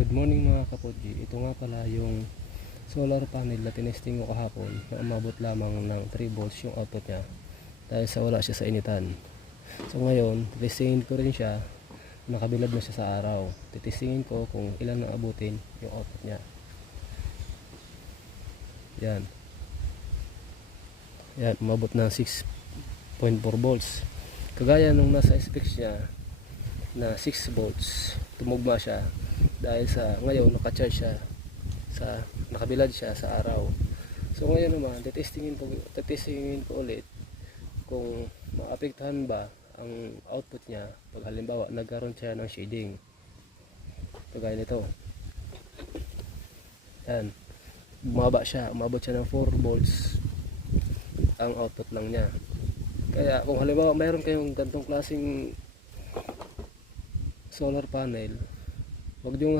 Good morning mga kapodji. Ito nga pala yung solar panel na tinesting ko kahapon na umabot lamang ng 3 volts yung output niya dahil sa wala siya sa initan. So ngayon, testingin ko rin siya, nakabilad na siya sa araw. Titistingin ko kung ilan na abutin yung output niya. Yan. Yan, umabot na 6.4 volts. Kagaya nung nasa specs niya na 6 volts, tumugma siya dahil sa ngayon naka-charge siya sa nakabilad siya sa araw. So ngayon naman testingin ko ulit kung maapektuhan ba ang output niya pag halimbawa nagkaroon siya ng shading. Kagaya nito. Yan. Umabot siya ng 4 volts ang output lang niya. Kaya kung halimbawa mayroon kayong gantong klaseng solar panel, wag niyo